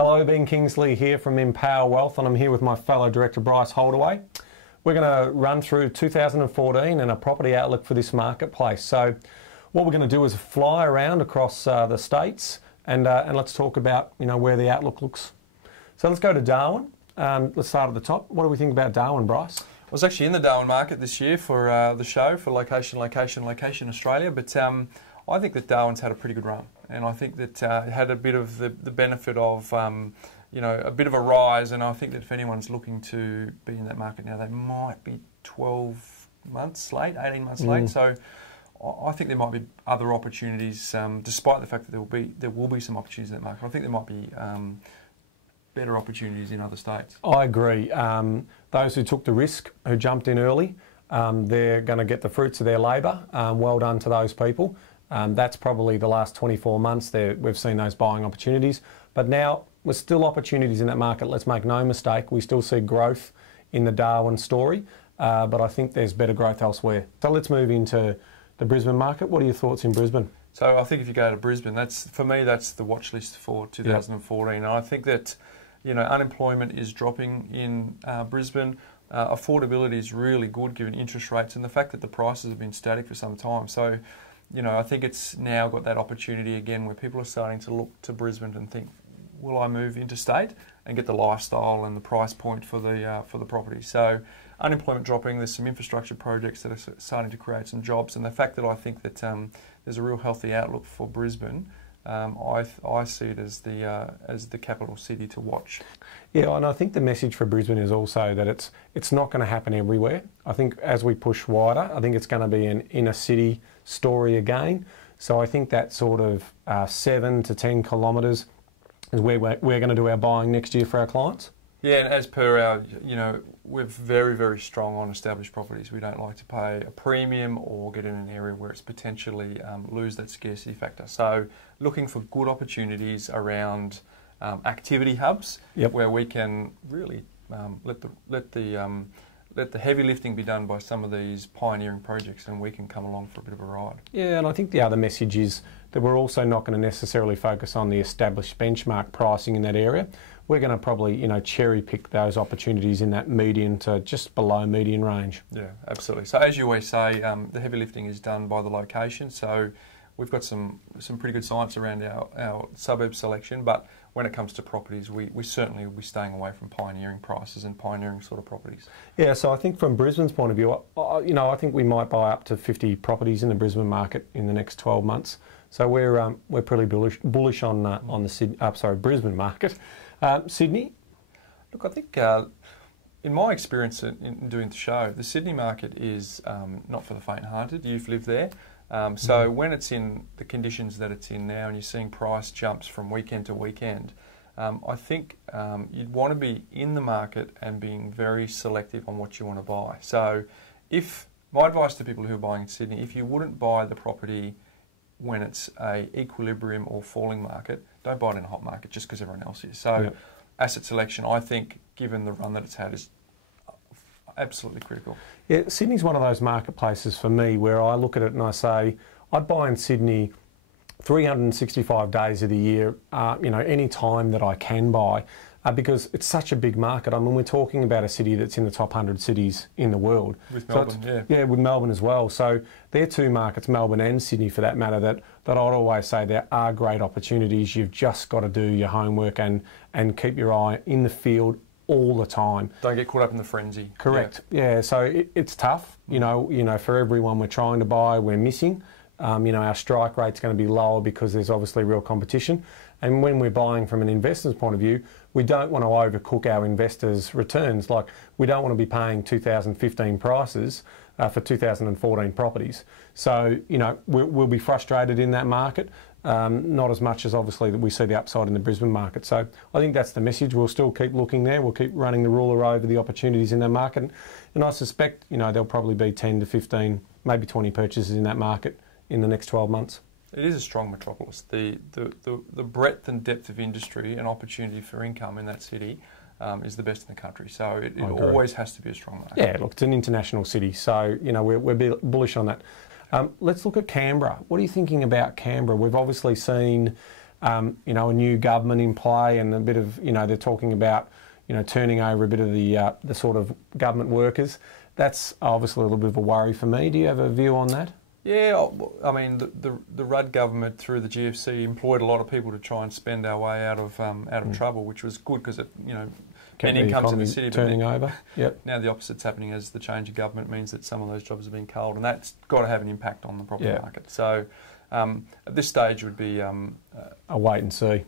Hello, Ben Kingsley here from Empower Wealth, and I'm here with my fellow director Bryce Holdaway. We're going to run through 2014 and a property outlook for this marketplace. So what we're going to do is fly around across the states and let's talk about where the outlook looks. So let's go to Darwin. Let's start at the top. What do we think about Darwin, Bryce? I was actually in the Darwin market this year for the show for Location Australia, but I think that Darwin's had a pretty good run, and I think that it had a bit of the benefit of a bit of a rise, and I think that if anyone's looking to be in that market now, they might be 12 months late, 18 months late. So I think there might be other opportunities, despite the fact that there will be some opportunities in that market. I think there might be better opportunities in other states. I agree. Those who took the risk, who jumped in early, they're going to get the fruits of their labour. Well done to those people. That's probably the last 24 months we've seen those buying opportunities. But now there's still opportunities in that market. Let's make no mistake, we still see growth in the Darwin story, but I think there's better growth elsewhere. So let's move into the Brisbane market. What are your thoughts in Brisbane? So I think if you go to Brisbane, for me that's the watch list for 2014. Yep. And I think that unemployment is dropping in Brisbane. Affordability is really good given interest rates and the fact that the prices have been static for some time. So I think it's now got that opportunity again where people are starting to look to Brisbane and think, will I move interstate and get the lifestyle and the price point for the property? So unemployment dropping, there's some infrastructure projects that are starting to create some jobs, and the fact that I think that there's a real healthy outlook for Brisbane, I see it as the capital city to watch. Yeah, and I think the message for Brisbane is also that it's not going to happen everywhere. I think as we push wider, I think it's going to be an inner city story again. So I think that sort of 7 to 10 kilometres is where we're going to do our buying next year for our clients. Yeah, and as per our, we're very, very strong on established properties. We don't like to pay a premium or get in an area where it's potentially lose that scarcity factor. So looking for good opportunities around activity hubs, yep, where we can really let the heavy lifting be done by some of these pioneering projects, and we can come along for a bit of a ride. Yeah, and I think the other message is that we're also not going to necessarily focus on the established benchmark pricing in that area. We're going to probably, cherry pick those opportunities in that median to just below median range. Yeah, absolutely. So as you always say, the heavy lifting is done by the location. So we've got some pretty good science around our suburb selection, but when it comes to properties, we certainly will be staying away from pioneering prices and pioneering sort of properties. Yeah, so I think from Brisbane's point of view, I think we might buy up to 50 properties in the Brisbane market in the next 12 months. So we're pretty bullish on the Brisbane market. Sydney? Look, I think in my experience in doing the show, the Sydney market is not for the faint-hearted. You've lived there. So when it's in the conditions that it's in now and you're seeing price jumps from weekend to weekend, I think you'd want to be in the market and being very selective on what you want to buy. So my advice to people who are buying in Sydney, if you wouldn't buy the property when it's a equilibrium or falling market, don't buy it in a hot market just because everyone else is. So yep, asset selection, I think, given the run that it's had, is absolutely critical. Yeah, Sydney's one of those marketplaces for me where I look at it and I say, I'd buy in Sydney 365 days of the year, any time that I can buy, because it's such a big market. I mean, we're talking about a city that's in the top 100 cities in the world. With Melbourne, yeah. Yeah, with Melbourne as well. So they're two markets, Melbourne and Sydney for that matter, that I'd always say there are great opportunities. You've just got to do your homework and keep your eye in the field all the time. Don't get caught up in the frenzy. Correct. Yeah, so it's tough. For everyone we're trying to buy, we're missing. Our strike rate's going to be lower because there's obviously real competition. And when we're buying from an investor's point of view, we don't want to overcook our investors' returns. Like, we don't want to be paying 2015 prices for 2014 properties. So, we'll be frustrated in that market, not as much as obviously that we see the upside in the Brisbane market. So I think that's the message. We'll still keep looking there. We'll keep running the ruler over the opportunities in that market. And I suspect, there'll probably be 10 to 15, maybe 20 purchases in that market in the next 12 months. It is a strong metropolis. The breadth and depth of industry and opportunity for income in that city is the best in the country. So it always has to be a strong market. Yeah, look, it's an international city, so we're bullish on that. Let's look at Canberra. What are you thinking about Canberra? We've obviously seen you know, a new government in play and a bit of, you know, they're talking about, you know, turning over a bit of the sort of government workers. That's obviously a little bit of a worry for me. Do you have a view on that? Yeah, I mean, the Rudd government through the GFC employed a lot of people to try and spend our way out of trouble, which was good because it, you know, Kept and the incomes in the economy city turning over. Yep. Now the opposite's happening as the change of government means that some of those jobs are being culled, and that's got to have an impact on the property market. So at this stage would be a wait and see.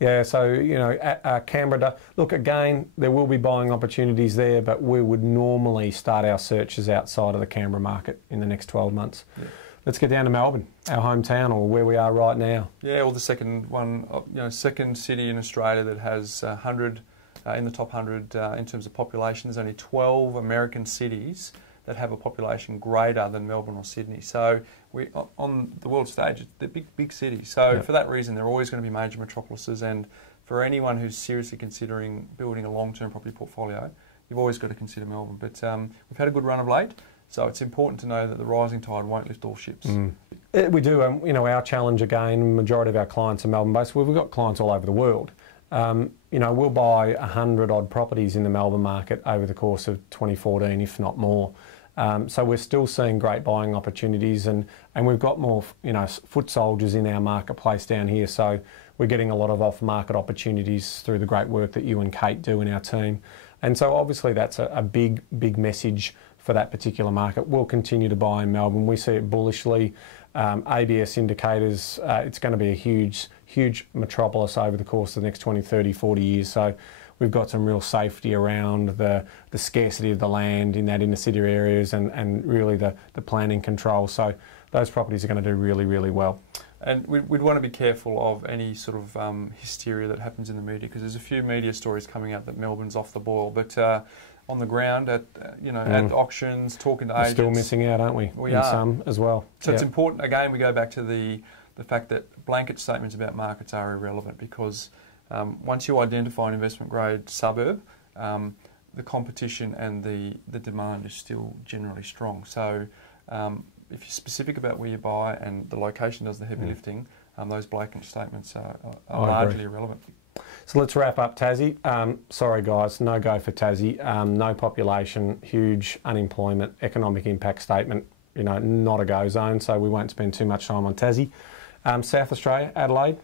Yeah, so, you know, at Canberra, look, again, there will be buying opportunities there, but we would normally start our searches outside of the Canberra market in the next 12 months. Yeah. Let's get down to Melbourne, our hometown, or where we are right now. Yeah, well, the second one, you know, second city in Australia that has 100 in the top 100 in terms of population. There's only 12 American cities that have a population greater than Melbourne or Sydney. So we on the world stage, they're big cities. So for that reason, they're always going to be major metropolises. And for anyone who's seriously considering building a long-term property portfolio, you've always got to consider Melbourne. But we've had a good run of late. So it's important to know that the rising tide won't lift all ships. We do. You know, our challenge again, majority of our clients are Melbourne-based. We've got clients all over the world. You know, we'll buy 100 odd properties in the Melbourne market over the course of 2014, if not more. So we're still seeing great buying opportunities, and we've got more, you know, foot soldiers in our marketplace down here. So we're getting a lot of off-market opportunities through the great work that you and Kate do in our team. And so obviously that's a big message for that particular market. We'll continue to buy in Melbourne. We see it bullishly. ABS indicators, it's going to be a huge metropolis over the course of the next 20, 30, 40 years. So we've got some real safety around the scarcity of the land in that inner city areas and really the planning control. So those properties are going to do really well. And we'd want to be careful of any sort of hysteria that happens in the media, because there's a few media stories coming out that Melbourne's off the boil. But on the ground, at at auctions, talking to agents, still missing out, aren't we? We are. Some as well. So it's important. Again, we go back to the fact that blanket statements about markets are irrelevant, because once you identify an investment grade suburb, the competition and the demand is still generally strong. So if you're specific about where you buy and the location does the heavy lifting, those blanket statements are largely irrelevant. So let's wrap up Tassie. Sorry guys, no go for Tassie. No population, huge unemployment, economic impact statement, you know, not a go zone, so we won't spend too much time on Tassie. South Australia, Adelaide?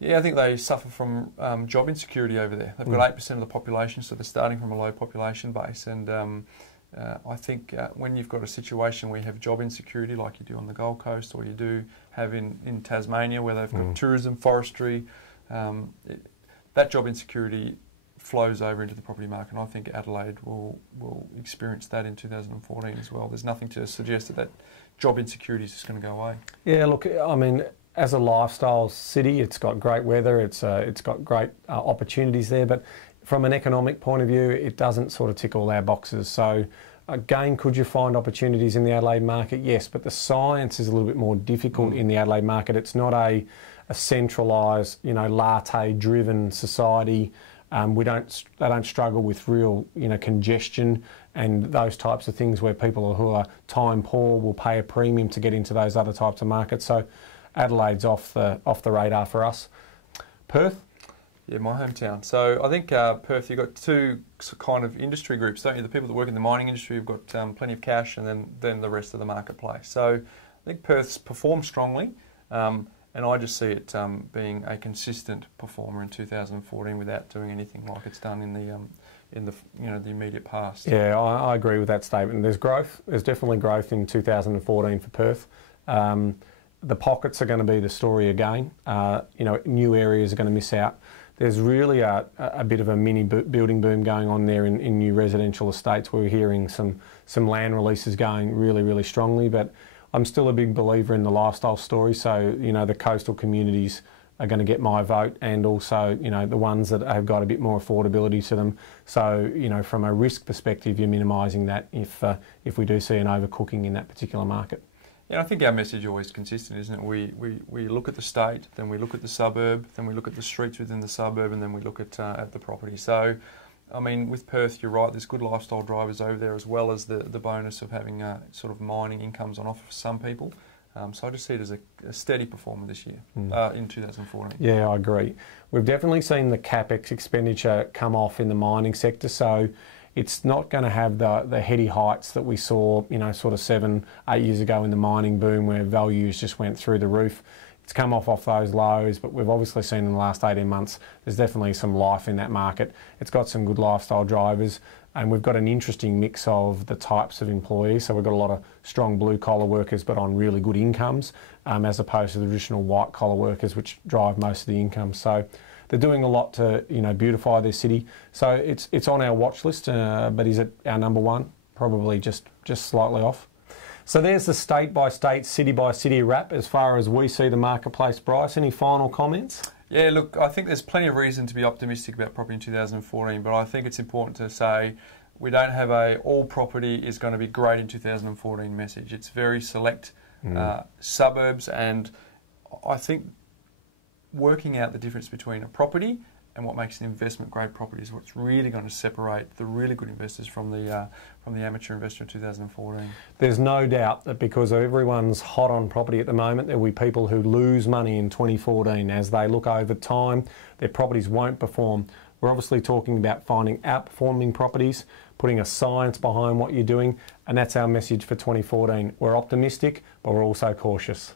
Yeah, I think they suffer from job insecurity over there. They've got 8% of the population, so they're starting from a low population base. And I think when you've got a situation where you have job insecurity like you do on the Gold Coast, or you do have in Tasmania, where they've got tourism, forestry, that job insecurity flows over into the property market. And I think Adelaide will experience that in 2014 as well. There's nothing to suggest that job insecurity is just going to go away. Yeah, look, I mean, as a lifestyle city, it's got great weather, it's got great opportunities there, but from an economic point of view, it doesn't sort of tick all our boxes. So again, could you find opportunities in the Adelaide market? Yes, but the science is a little bit more difficult in the Adelaide market. It's not a centralised, you know, latte-driven society. They don't struggle with real, you know, congestion and those types of things where people who are time poor will pay a premium to get into those other types of markets. So Adelaide's off the radar for us. Perth? Yeah, my hometown. So I think Perth, you've got two kind of industry groups, don't you? The people that work in the mining industry have got plenty of cash, and then the rest of the marketplace. So I think Perth's performed strongly. And I just see it being a consistent performer in 2014 without doing anything like it's done in the immediate past. Yeah, I agree with that statement. There's growth. There's definitely growth in 2014 for Perth. The pockets are going to be the story again. New areas are going to miss out. There's really a bit of a mini building boom going on there in new residential estates. We're hearing some land releases going really strongly, but I'm still a big believer in the lifestyle story. So, you know, the coastal communities are going to get my vote, and also, you know, the ones that have got a bit more affordability to them. So, you know, from a risk perspective, you're minimising that if we do see an overcooking in that particular market. Yeah, I think our message is always consistent, isn't it? We look at the state, then we look at the suburb, then we look at the streets within the suburb, and then we look at the property. So, I mean, with Perth, you're right, there's good lifestyle drivers over there, as well as the bonus of having sort of mining incomes on offer for some people. So I just see it as a steady performer this year, in 2014. Yeah, I agree. We've definitely seen the CapEx expenditure come off in the mining sector, so it's not going to have the heady heights that we saw, sort of 7-8 years ago in the mining boom where values just went through the roof. It's come off those lows, but we've obviously seen in the last 18 months there's definitely some life in that market. It's got some good lifestyle drivers, and we've got an interesting mix of the types of employees. So we've got a lot of strong blue-collar workers but on really good incomes, as opposed to the traditional white-collar workers which drive most of the income. So they're doing a lot to beautify their city. So it's on our watch list, but is it our number one? Probably just slightly off. So there's the state-by-state, city-by-city wrap as far as we see the marketplace. Bryce, any final comments? Yeah, look, I think there's plenty of reason to be optimistic about property in 2014, but I think it's important to say we don't have all property is going to be great in 2014 message. It's very select suburbs, and I think working out the difference between a property and what makes an investment-grade property is what's really going to separate the really good investors from the amateur investor in 2014. There's no doubt that because everyone's hot on property at the moment, there will be people who lose money in 2014 as they look over time. Their properties won't perform. We're obviously talking about finding outperforming properties, putting a science behind what you're doing, and that's our message for 2014. We're optimistic, but we're also cautious.